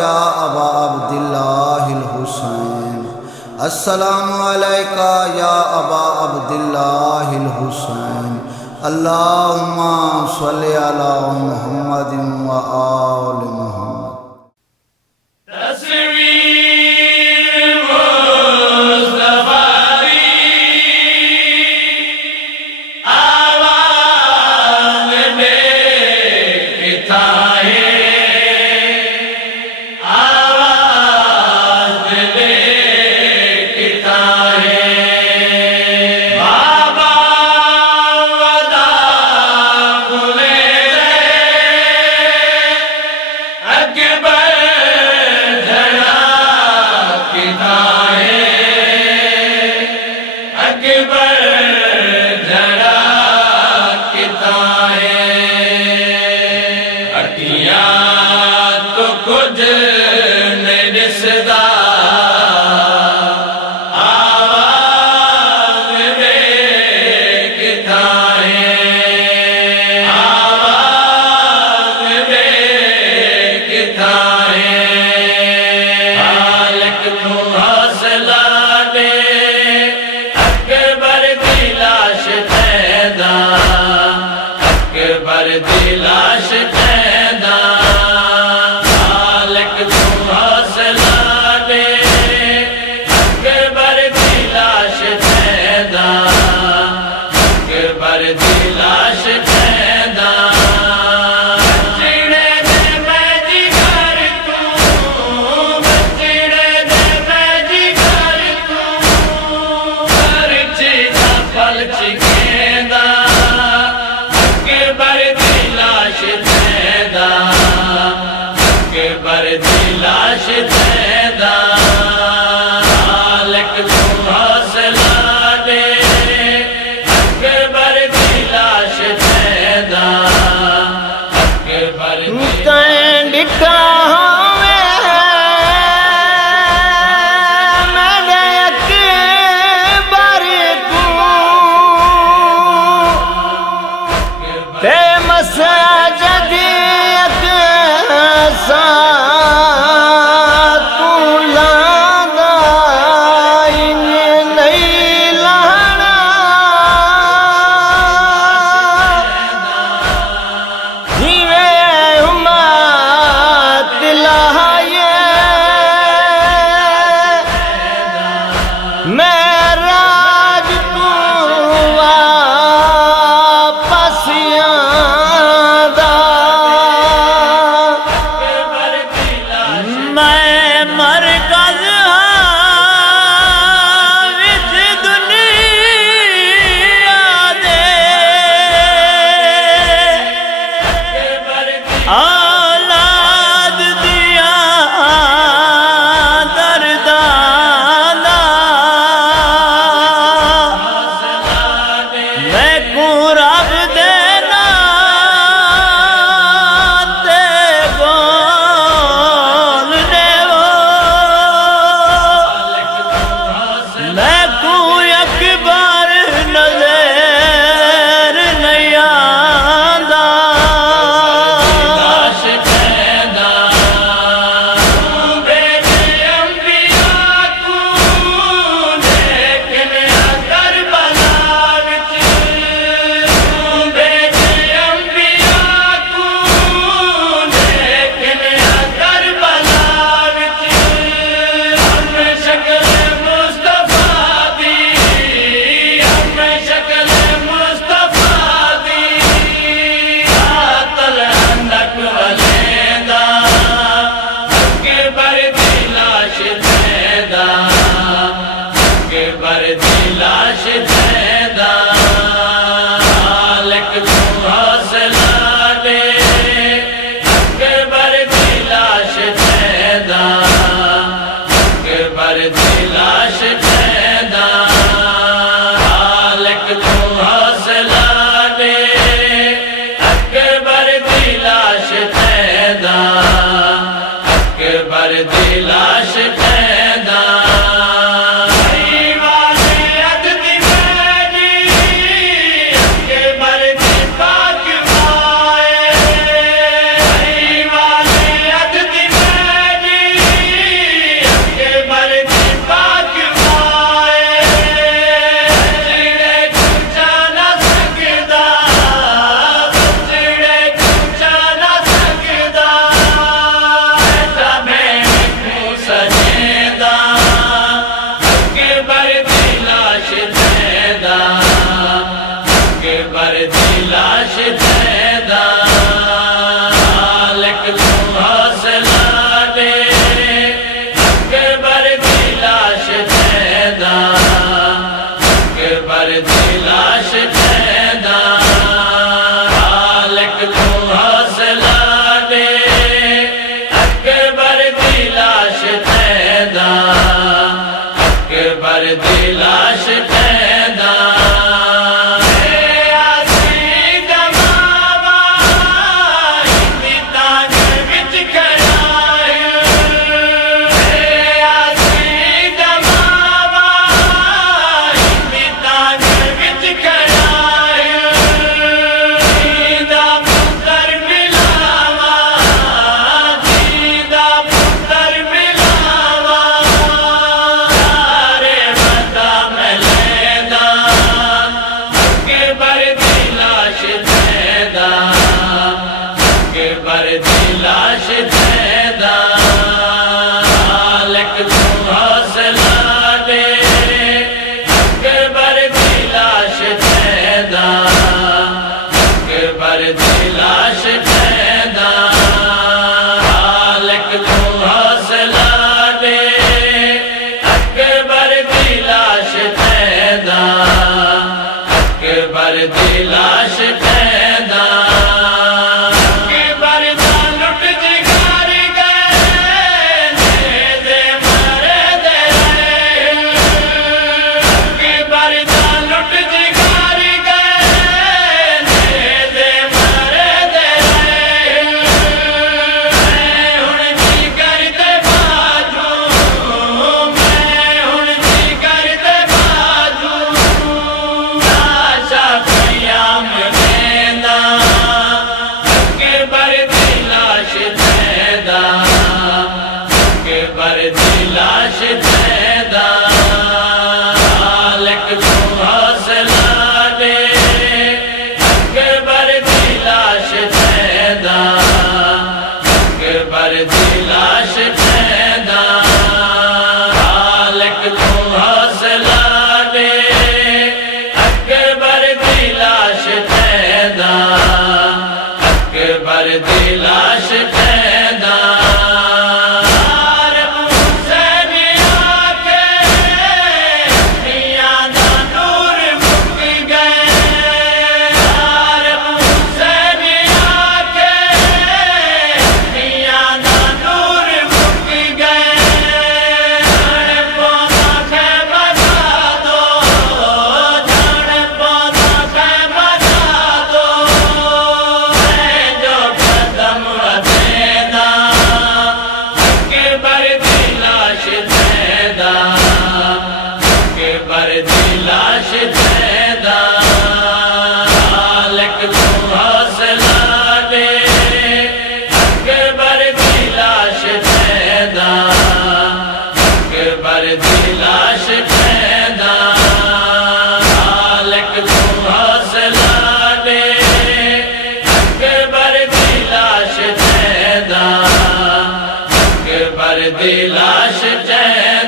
या अबा अब्दिल्लाहिल हुसैन, अस्सलामु अलैका या अबा अब्दिल्लाहिल हुसैन, अल्लाहुम्मा सल्लि अला मुहम्मदिन व आलि मुहम्मद। लाश पैदा, अकबर दी लाश पैदा। अकबर दी लाश पैदा, मालिक तू हौसला दे। अकबर दी लाश पैदा, अकबर दी लाश पैदा, मालिक तू हौसला दे। अकबर दी लाश पैदा, अकबर दी लाश पैदा। अकबर दी लाश पैदा, मालिक तू हौसला दे। अकबर दी लाश पैदा, अकबर दी लाश पैदा, मालिक तू हौसला दे। अकबर दी लाश पैदा, अकबर दी लाश पैदा। अकबर दी लाश पैदा, मालिक तू हौसला दे। अकबर दी लाश पैदा, अकबर दी लाश पैदा, मालिक तू हौसला दे। अकबर दी लाश पैदा, अकबर दी लाश पैदा।